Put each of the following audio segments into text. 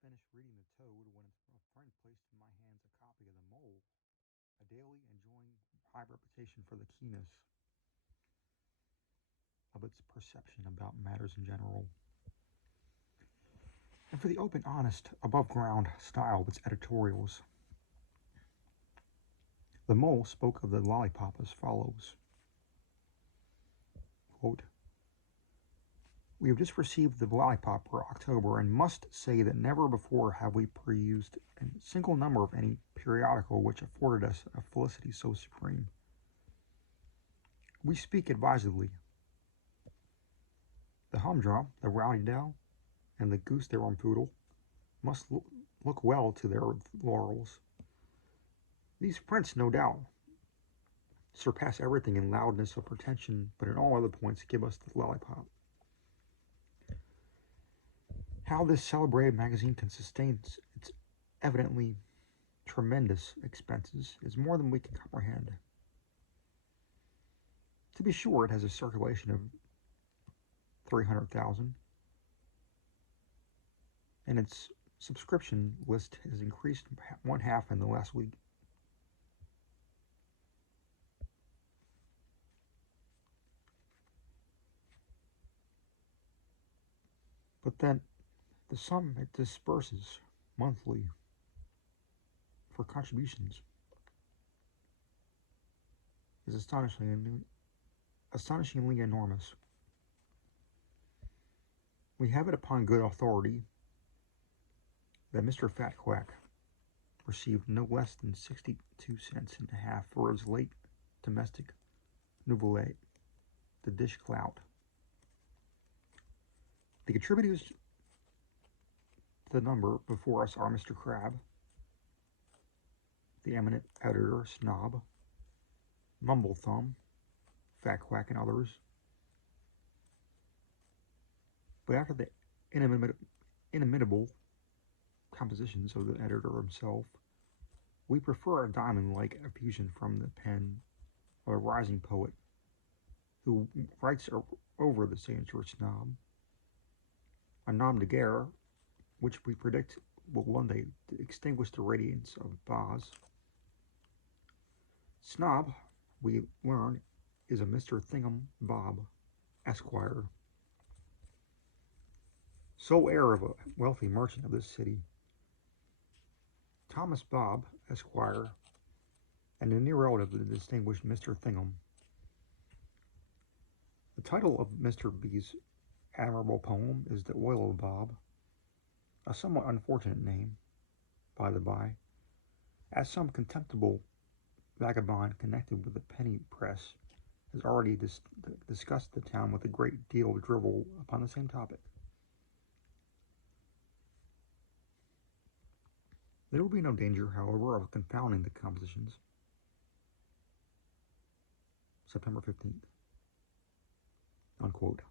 finished reading The Toad when a friend placed in my hands a copy of The Mole, a daily enjoying high reputation for the keenness of its perception about matters in general, and for the open, honest, above-ground style of its editorials. The Mole spoke of the lollipop as follows, quote, "We have just received the lollipop for October and must say that never before have we perused a single number of any periodical which afforded us a felicity so supreme. We speak advisedly. The humdrum, the rowdy dow, and the goose thereon poodle must look well to their laurels. These prints, no doubt, surpass everything in loudness of pretension, but in all other points give us the lollipop. How this celebrated magazine can sustain its evidently tremendous expenses is more than we can comprehend. To be sure, it has a circulation of 300,000, and its subscription list has increased one half in the last week. But then the sum it disperses monthly for contributions is astonishingly enormous. We have it upon good authority that Mr. Fat Quack received no less than 62 cents and a half for his late domestic novelette, The Dish Clout. The contributors to the number before us are Mr. Crab, the eminent editor Snob, Mumble Thumb, Fat Quack, and others. But after the inimitable compositions of the editor himself, we prefer a diamond-like effusion from the pen of a rising poet who writes over the signature Snob, a nom de guerre which we predict will one day extinguish the radiance of Boz. Snob, we learn, is a Mr. Thingum Bob, Esquire, sole heir of a wealthy merchant of this city. Thomas Bob, Esquire, and a near relative of the distinguished Mr. Thingum. The title of Mr. B's admirable poem is The Oil of Bob, a somewhat unfortunate name, by the by, as some contemptible vagabond connected with the penny press has already discussed the town with a great deal of drivel upon the same topic. There will be no danger, however, of confounding the compositions. September 15th. Unquote.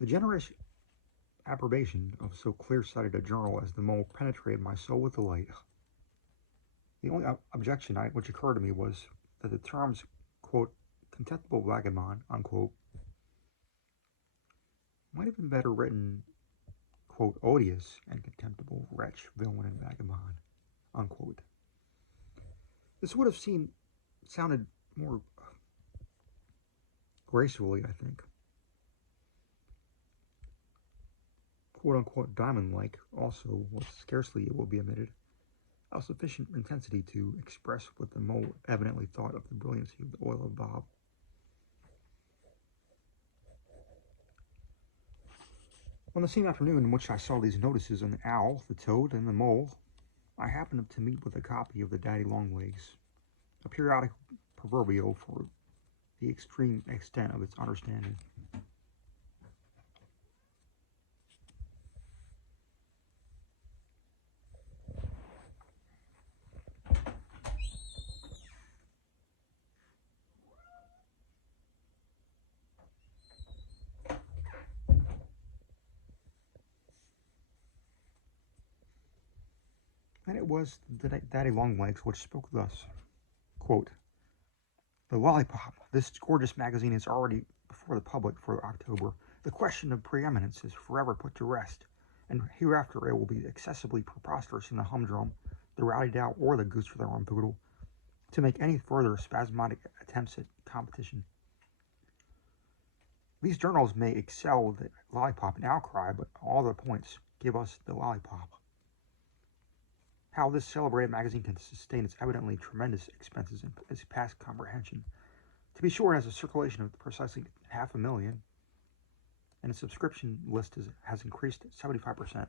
The generous approbation of so clear-sighted a journal as the Mole penetrated my soul with delight. The only objection which occurred to me was that the terms, quote, contemptible vagabond, unquote, might have been better written, quote, odious and contemptible wretch, villain, and vagabond, unquote. This would have sounded more gracefully, I think. Quote-unquote diamond-like also was scarcely, it will be admitted, of sufficient intensity to express what the Mole evidently thought of the brilliancy of the Oil of Bob. On the same afternoon in which I saw these notices on the Owl, the Toad, and the Mole, I happened to meet with a copy of the Daddy Longlegs, a periodical proverbial for the extreme extent of its understanding. And it was the Daddy Longlegs which spoke thus, quote, "The Lollipop, this gorgeous magazine is already before the public for October. The question of preeminence is forever put to rest, and hereafter it will be excessively preposterous in the humdrum, the rowdy dow, or the goose for the rumpoodle to make any further spasmodic attempts at competition. These journals may excel the lollipop in outcry, but all the points give us the lollipop. How this celebrated magazine can sustain its evidently tremendous expenses is past comprehension. To be sure, it has a circulation of precisely 500,000, and its subscription list has increased 75%.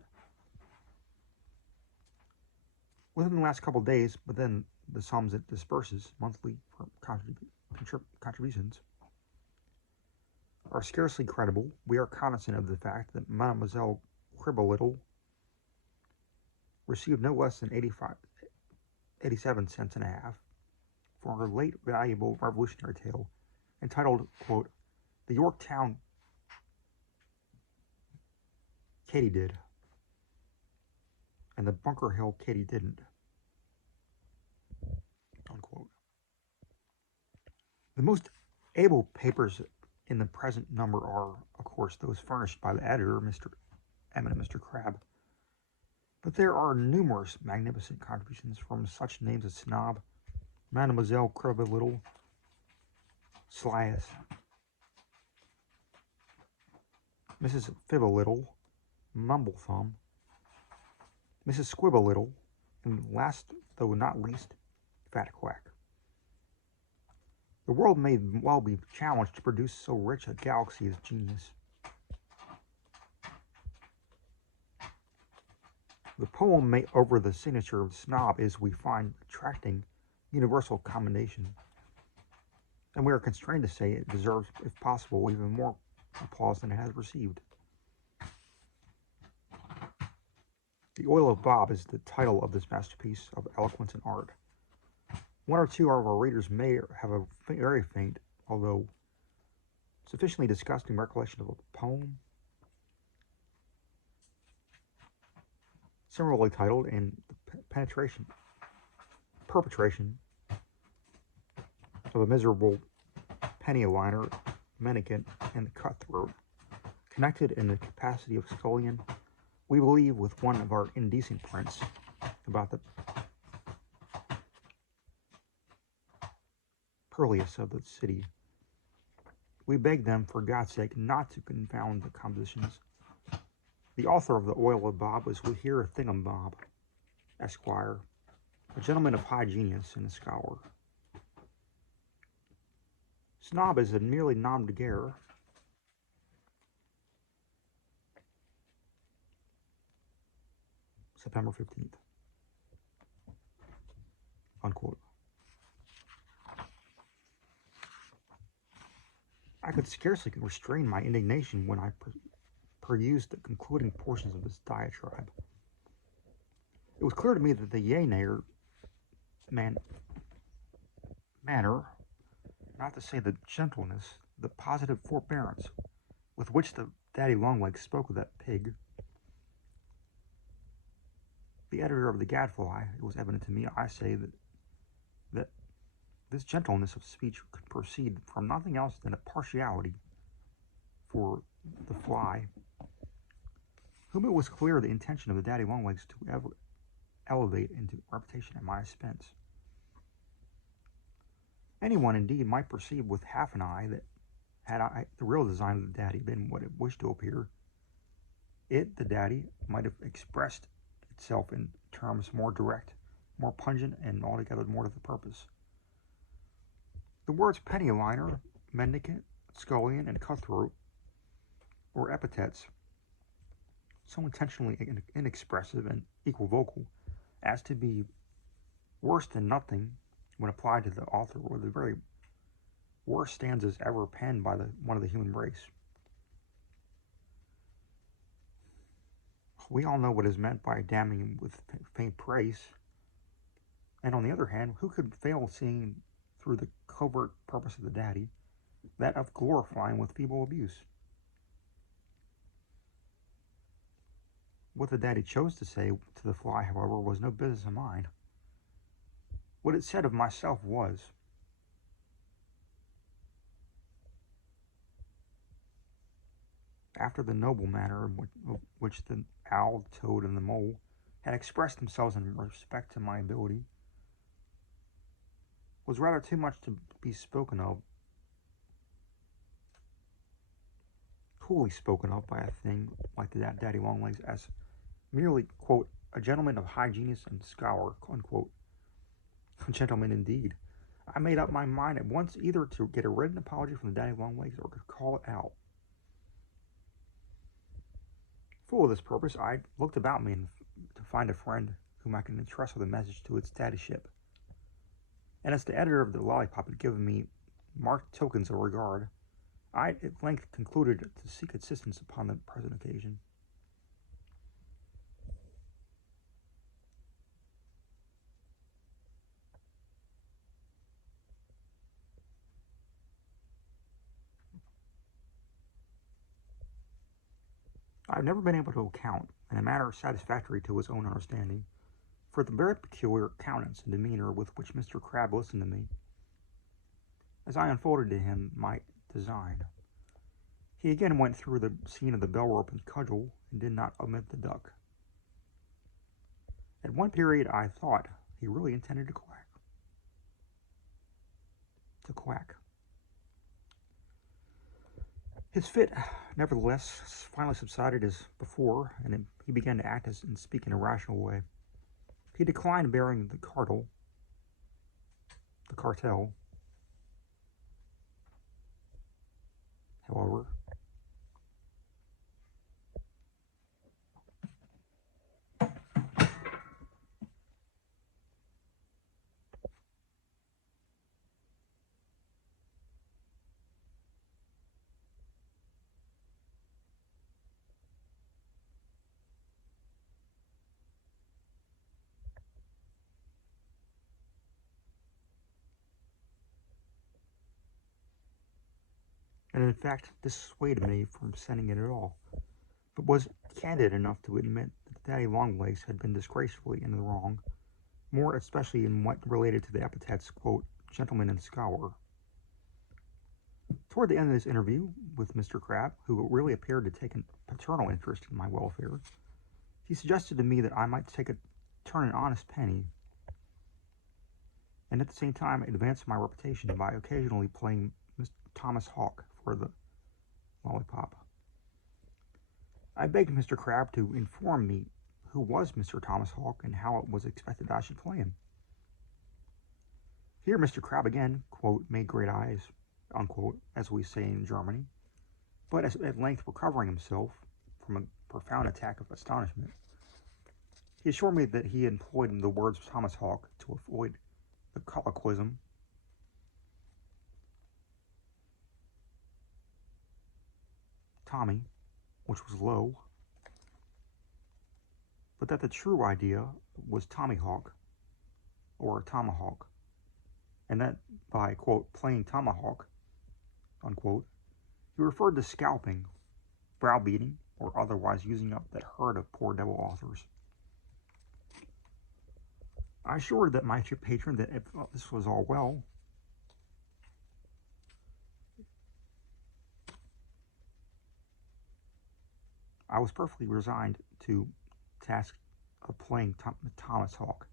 Within the last couple of days, but then the sums it disperses monthly for contributions are scarcely credible. We are cognizant of the fact that Mademoiselle Cribblelittle received no less than 87 cents and a half for her late valuable revolutionary tale entitled, quote, The Yorktown Katy Did, and the Bunker Hill Katy Didn't, unquote. The most able papers in the present number are, of course, those furnished by the editor, Eminent Mr. Crabbe. But there are numerous magnificent contributions from such names as Snob, Mademoiselle Cribblelittle, Slyas, Mrs. Fibblelittle, Mumblethumb, Mrs. Squibblelittle, and last, though not least, Fat Quack. The world may well be challenged to produce so rich a galaxy as genius. The poem made over the signature of Snob is, we find, attracting universal commendation, and we are constrained to say it deserves, if possible, even more applause than it has received. The Oil of Bob is the title of this masterpiece of eloquence and art. One or two of our readers may have a very faint, although sufficiently disgusting recollection of a poem similarly titled in the perpetration of a miserable penny-a-liner, mendicant, and cutthroat, connected in the capacity of scullion, we believe, with one of our indecent prints about the purlieus of the city. We beg them, for God's sake, not to confound the compositions. The author of the Oil of Bob was, we hear, Thingum Bob, Esquire, a gentleman of high genius and a scholar. Snob is a merely nom de guerre, September 15th, unquote. I could scarcely restrain my indignation when I perused the concluding portions of this diatribe. It was clear to me that the Yenayer manner, not to say the gentleness, the positive forbearance with which the daddy longlegs spoke of that pig, the editor of the Gadfly, it was evident to me, I say, that this gentleness of speech could proceed from nothing else than a partiality for the fly, whom it was clear the intention of the daddy longlegs to elevate into reputation at my expense. Anyone, indeed, might perceive with half an eye that had the real design of the daddy been what it wished to appear, it, the daddy, might have expressed itself in terms more direct, more pungent, and altogether more to the purpose. The words penny-a-liner, mendicant, scullion, and cutthroat were epithets so intentionally inexpressive and equivocal as to be worse than nothing when applied to the author, or the very worst stanzas ever penned by one of the human race. We all know what is meant by damning him with faint praise, and on the other hand, who could fail seeing through the covert purpose of the daddy, that of glorifying with feeble abuse? What the daddy chose to say to the fly, however, was no business of mine. What it said of myself was, after the noble manner in which the owl, the toad, and the mole had expressed themselves in respect to my ability, was rather too much to be spoken of, coolly spoken of by a thing like the Daddy Longlegs as merely, quote, a gentleman of high genius and scholar, unquote. A gentleman indeed. I made up my mind at once either to get a written apology from the Daddy Longlegs or to call it out. Full of this purpose, I looked about me to find a friend whom I could entrust with a message to its daddyship. And as the editor of the Lollipop had given me marked tokens of regard, I at length concluded to seek assistance upon the present occasion. I have never been able to account, in a manner satisfactory to his own understanding, for the very peculiar countenance and demeanor with which Mr. Crabbe listened to me, as I unfolded to him my design. He again went through the scene of the bell-rope and cudgel, and did not omit the duck. At one period I thought he really intended to quack. His fit, nevertheless, finally subsided as before, and he began to act and speak in a rational way. He declined bearing the cartel, however, and in fact dissuaded me from sending it at all, but was candid enough to admit that Daddy Longlegs had been disgracefully in the wrong, more especially in what related to the epithets, quote, gentleman and scholar. Toward the end of this interview with Mr. Crabbe, who really appeared to take a paternal interest in my welfare, he suggested to me that I might turn an honest penny, and at the same time advance my reputation by occasionally playing Mr. Thomas Hawk for the Lollipop. I begged Mr. Crabbe to inform me who was Mr. Thomas Hawk and how it was expected I should play him. Here Mr. Crabbe again, quote, made great eyes, unquote, as we say in Germany, but at length recovering himself from a profound attack of astonishment, he assured me that he employed the words of Thomas Hawk to avoid the colloquism Tommy, which was low, but that the true idea was Tommy Hawk, or tomahawk, and that by, quote, playing tomahawk, unquote, he referred to scalping, browbeating, or otherwise using up that herd of poor devil authors. I assured that my patron that if this was all well, I was perfectly resigned to the task of playing Thomas Hawk.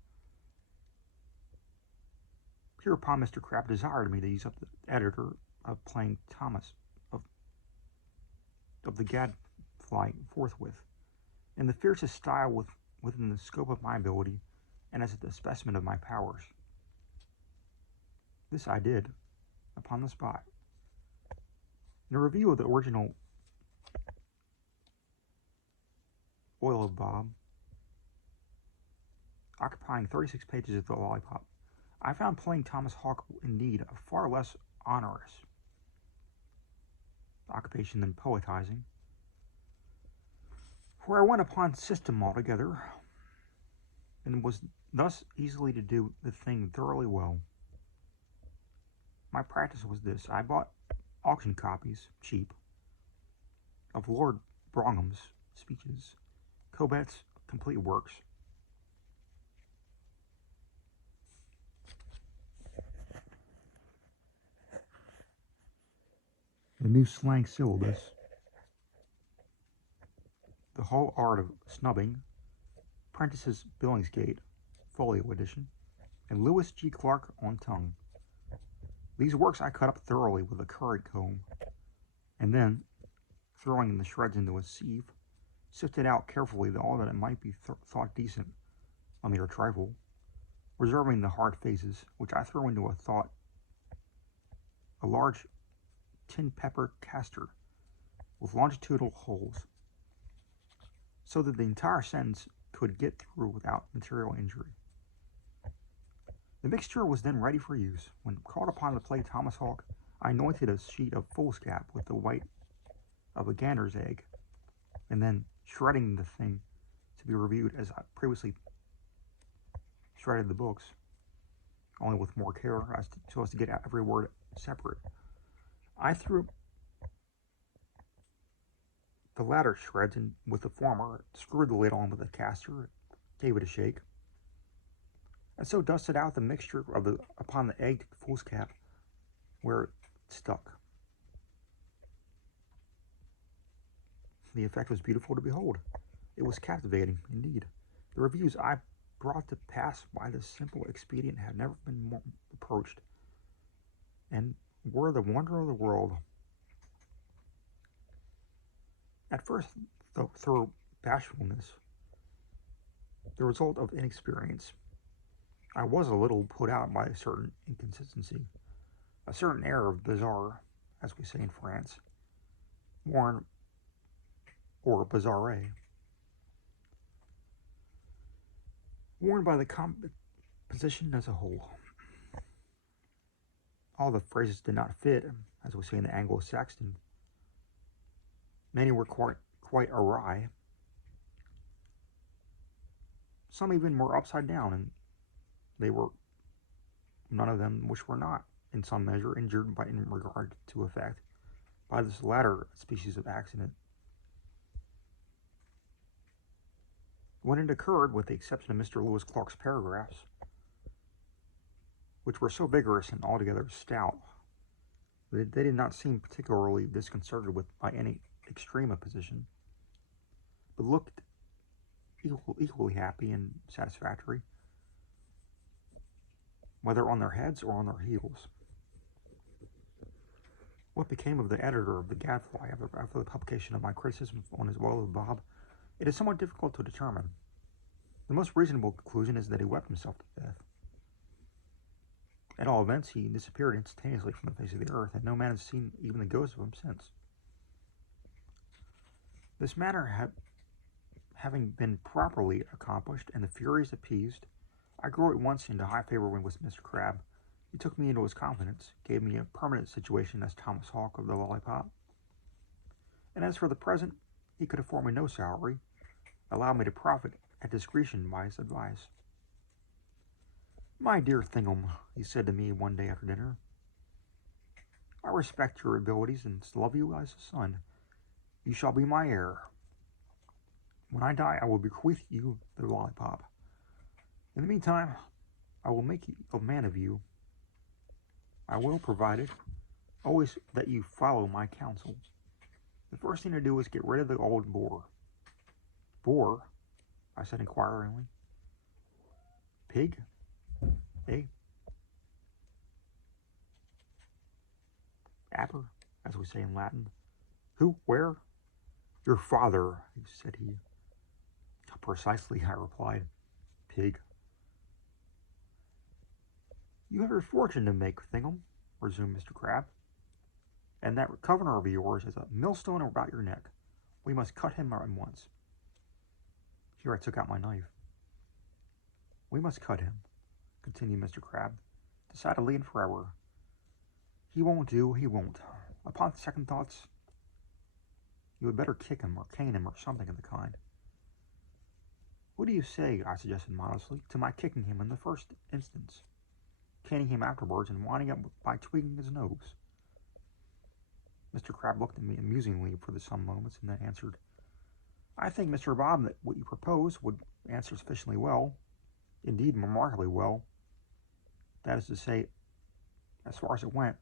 Hereupon Mr. Crabbe desired me to use up the editor of playing Thomas of the Gadfly forthwith, in the fiercest style within the scope of my ability, and as a specimen of my powers. This I did upon the spot. In a review of the original Oil of Bob, occupying 36 pages of the Lollipop, I found playing Thomas Hawk indeed a far less onerous occupation than poetizing, for I went upon system altogether, and was thus easily to do the thing thoroughly well. My practice was this: I bought auction copies, cheap, of Lord Brongham's speeches, Cobbet's complete works, the new slang syllabus, The Whole Art of Snubbing, Prentice's Billingsgate, Folio Edition, and Lewis G. Clark on Tongue. These works I cut up thoroughly with a curry comb, and then, throwing the shreds into a sieve, sifted out carefully all that it might be thought decent, a mere trifle, reserving the hard phases, which I threw into a large tin pepper caster with longitudinal holes, so that the entire sentence could get through without material injury. The mixture was then ready for use. When called upon to play Thomas Hawk, I anointed a sheet of foolscap with the white of a gander's egg, and then shredding the thing to be reviewed as I previously shredded the books, only with more care so as to get every word separate. I threw the latter shreds in with the former, screwed the lid on with a caster, gave it a shake, and so dusted out the mixture upon the egged foolscap where it stuck. The effect was beautiful to behold. It was captivating, indeed. The reviews I brought to pass by this simple expedient had never been more approached, and were the wonder of the world. At first, through bashfulness, the result of inexperience, I was a little put out by a certain inconsistency, a certain air of bizarre, as we say in France, worn or bizarre, worn by the composition as a whole. All the phrases did not fit, as we say in the Anglo-Saxon. Many were quite awry. Some even were upside down, and they were none of them which were not, in some measure, injured in regard to effect by this latter species of accident. When it occurred, with the exception of Mr. Lewis Clark's paragraphs, which were so vigorous and altogether stout, they did not seem particularly disconcerted by any extreme opposition, but looked equally happy and satisfactory, whether on their heads or on their heels. What became of the editor of the Gadfly after the publication of my criticism on his Woe of Bob, it is somewhat difficult to determine. The most reasonable conclusion is that he wept himself to death. At all events, he disappeared instantaneously from the face of the earth, and no man has seen even the ghost of him since. This matter having been properly accomplished and the furies appeased, I grew at once into high favor with Mr. Crabbe. He took me into his confidence, gave me a permanent situation as Thomas Hawk of the Lollipop, and as for the present, he could afford me no salary, allowed me to profit at discretion by his advice. "My dear Thingum," he said to me one day after dinner, "I respect your abilities and love you as a son. You shall be my heir. When I die, I will bequeath you the Lollipop. In the meantime, I will make a man of you. I will, provided always that you follow my counsel. The first thing to do is get rid of the old bore." "Bore?" I said inquiringly. "Pig? Eh? Aber, as we say in Latin. Who? Where?" "Your father," said he. "Precisely," I replied. "Pig." "You have your fortune to make, Thingum," resumed Mr. Crabbe, "and that governor of yours is a millstone about your neck. We must cut him at once." Here I took out my knife. "We must cut him," continued Mr. Crabbe, "decidedly and forever. He won't do, he won't. Upon second thoughts, you had better kick him or cane him or something of the kind." "What do you say," I suggested modestly, "to my kicking him in the first instance, caning him afterwards, and winding up by tweaking his nose?" Mr. Crabbe looked at me amusingly for some moments, and then answered, "I think, Mr. Bob, that what you propose would answer sufficiently well, indeed remarkably well, that is to say, as far as it went,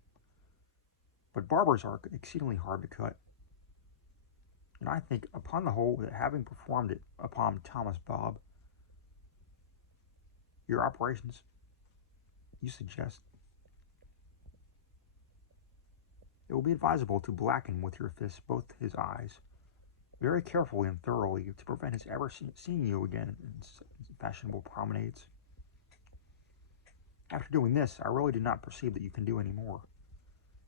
but barbers are exceedingly hard to cut." And I think, upon the whole, that having performed it upon Thomas Bob, your operations, you suggest, it will be advisable to blacken with your fists both his eyes, very carefully and thoroughly, to prevent his ever seeing you again in fashionable promenades. After doing this, I really do not perceive that you can do any more.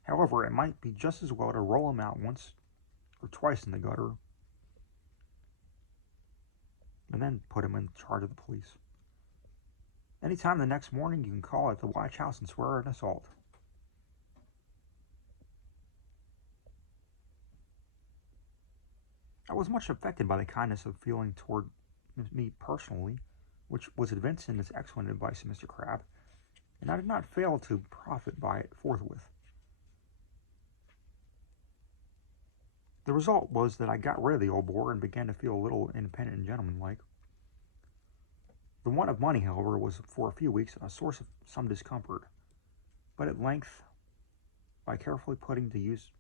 However, it might be just as well to roll him out once or twice in the gutter, and then put him in charge of the police. Any time the next morning, you can call at the Watch House and swear an assault. I was much affected by the kindness of feeling toward me personally, which was evinced in this excellent advice of Mr. Crabbe, and I did not fail to profit by it forthwith. The result was that I got rid of the old bore and began to feel a little independent and gentlemanlike. The want of money, however, was for a few weeks a source of some discomfort, but at length, by carefully putting to use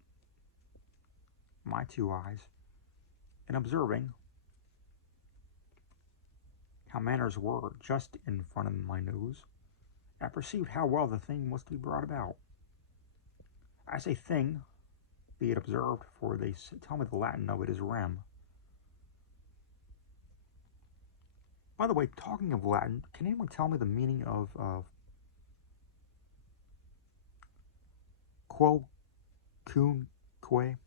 my two eyes and observing how matters were just in front of my nose, I perceived how well the thing was to be brought about. I say thing, be it observed, for they tell me the Latin of it is rem. By the way, talking of Latin, can anyone tell me the meaning of quo, cum, que?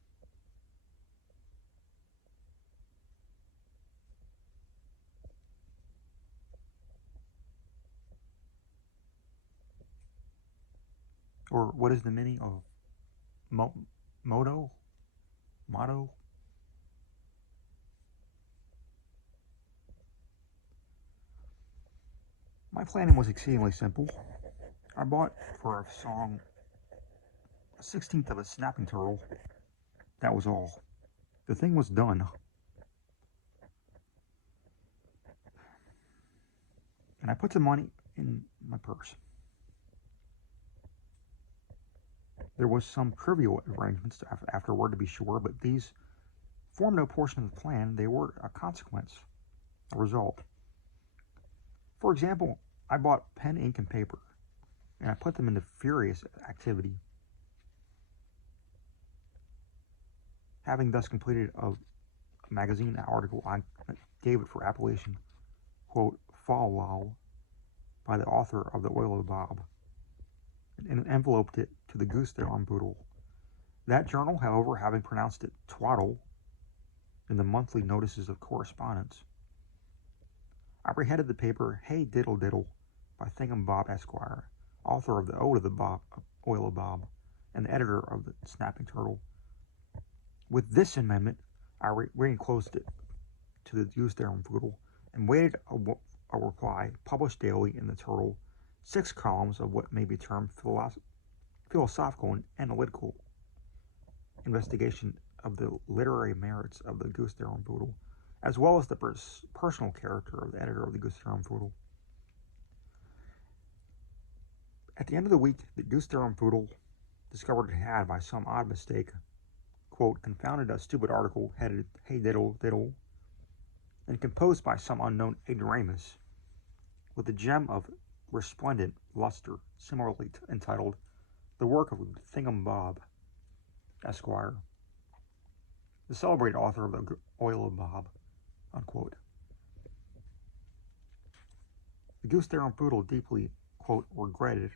Or what is the meaning of modo? Motto? My planning was exceedingly simple. I bought for a song a 16th of a snapping turtle. That was all. The thing was done. And I put the money in my purse. There was some trivial arrangements afterward, to be sure, but these formed no portion of the plan. They were a consequence, a result. For example, I bought pen, ink, and paper, and I put them into furious activity. Having thus completed a magazine article, I gave it for appellation, quote, Fall Lol, by the author of The Oil of Bob, and enveloped it to the Goose there on Boodle. That journal, however, having pronounced it twaddle in the monthly notices of correspondence, I beheaded the paper Hey Diddle Diddle by Thingum Bob Esquire, author of the Ode of the Oil of Bob, and the editor of the Snapping Turtle. With this amendment, I re-enclosed it to the Goose there on Boodle, and waited a reply published daily in the Turtle, 6 columns of what may be termed philosophical and analytical investigation of the literary merits of the Goose there on Boodle, as well as the personal character of the editor of the Goose there on Boodle. At the end of the week, the Goose there on Boodle discovered it had, by some odd mistake, quote, confounded a stupid article headed Hey Diddle Diddle, and composed by some unknown ignoramus, with a gem of resplendent luster, similarly entitled The Work of Thingum Bob, Esquire, the celebrated author of The Oil of Bob, unquote. The Goose there on Boodle deeply, quote, regretted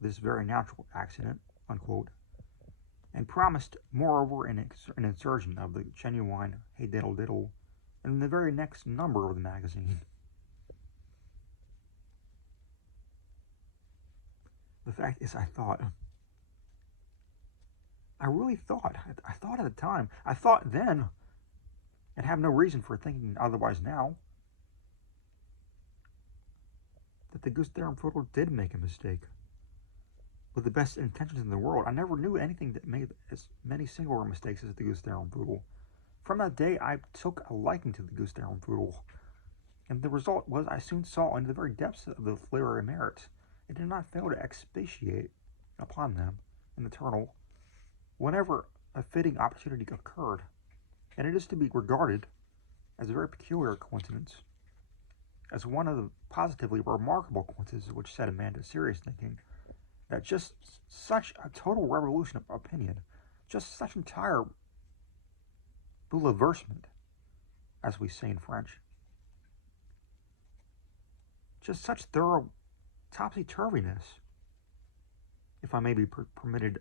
this very natural accident, unquote, and promised, moreover, an insertion of the genuine Hey Diddle Diddle in the very next number of the magazine. The fact is, I really thought at the time, I thought then, and have no reason for thinking otherwise now, that the Goose there on Boodle did make a mistake. With the best intentions in the world, I never knew anything that made as many singular mistakes as the Goose there on Boodle. From that day, I took a liking to the Goose there on Boodle, and the result was I soon saw into the very depths of the literary merits, and did not fail to expatiate upon them in the Turtle whenever a fitting opportunity occurred. and it is to be regarded as a very peculiar coincidence, as one of the positively remarkable coincidences which set a man to serious thinking, that just such a total revolution of opinion, just such entire bouleversement, as we say in French, just such thorough topsy-turviness, if I may be permitted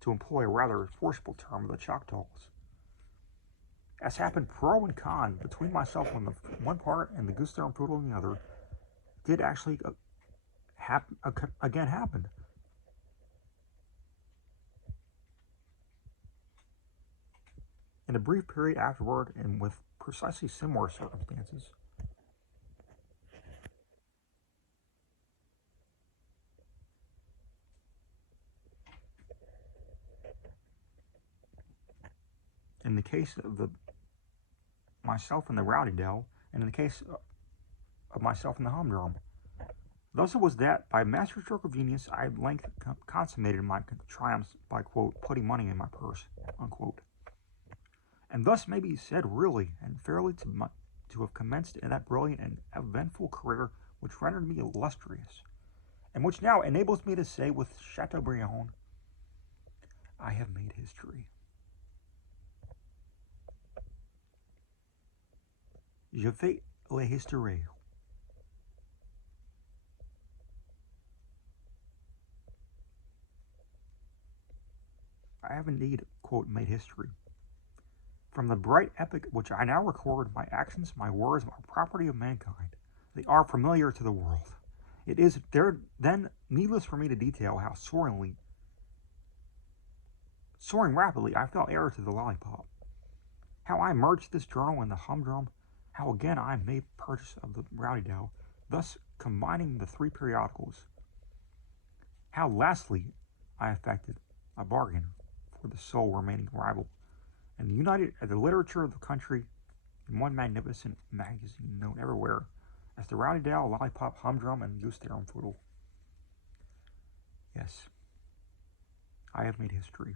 to employ a rather forcible term of the Choctaws, as happened pro and con between myself on the one part and the goose and poodle on the other, did actually again happen. In a brief period afterward, and with precisely similar circumstances, in the case of myself in the Rowdy Dell, and in the case of myself in the humdrum. Thus it was that, by masterstroke of genius, I at length consummated my triumphs by, quote, putting money in my purse, unquote. And thus may be said really and fairly to have commenced in that brilliant and eventful career which rendered me illustrious, and which now enables me to say with Chateaubriand, I have made history. Je fais l'histoire. I have indeed, quote, made history. From the bright epoch which I now record, my actions, my words, are property of mankind. They are familiar to the world. It is then needless for me to detail how soaring rapidly, I fell heir to the lollipop. How I merged this journal in the humdrum. How again I made purchase of the Rowdy Dow, thus combining the three periodicals. How lastly I effected a bargain for the sole remaining rival, and united the literature of the country in one magnificent magazine known everywhere as the Rowdy Dow, Lollipop, Humdrum, and Goose Theorem Foodle. Yes, I have made history.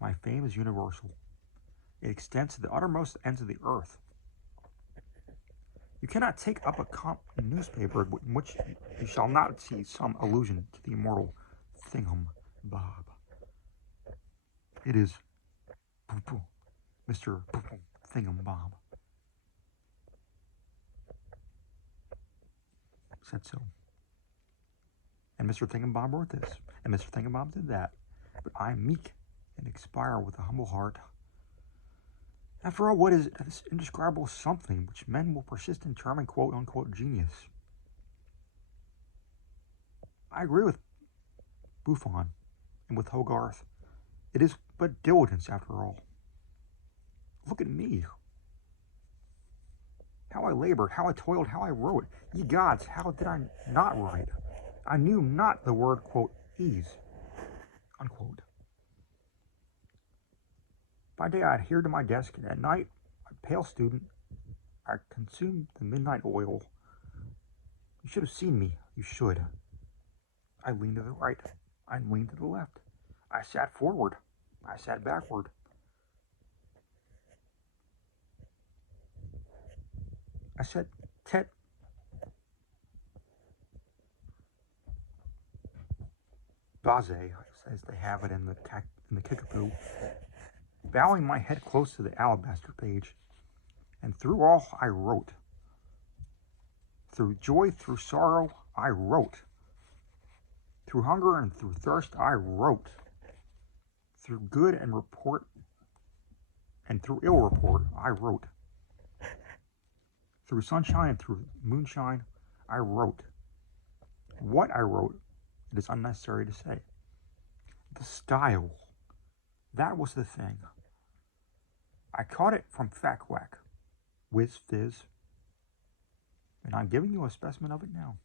My fame is universal. It extends to the uttermost ends of the earth. You cannot take up a newspaper in which you shall not see some allusion to the immortal Thingum Bob. It is Mr. Thingum Bob. Said so. And Mr. Thingum Bob wrote this, and Mr. Thingum Bob did that. But I am meek and expire with a humble heart. After all, what is this indescribable something which men will persist in terming quote-unquote genius? I agree with Buffon and with Hogarth. It is but diligence after all. Look at me. How I labored, how I toiled, how I wrote. Ye gods, how did I not write? I knew not the word, quote, ease, unquote. By day I adhered to my desk, and at night, a pale student, I consumed the midnight oil. You should have seen me. You should. I leaned to the right. I leaned to the left. I sat forward. I sat backward. I said, Tet. Base, as they have it in the Kickapoo, bowing my head close to the alabaster page, and through all I wrote. Through joy, through sorrow, I wrote. Through hunger and through thirst, I wrote. Through good and report, and through ill report, I wrote. Through sunshine and through moonshine, I wrote. What I wrote, it is unnecessary to say. The style, that was the thing. I caught it from Fat Quack, Whiz Fizz, and I'm giving you a specimen of it now.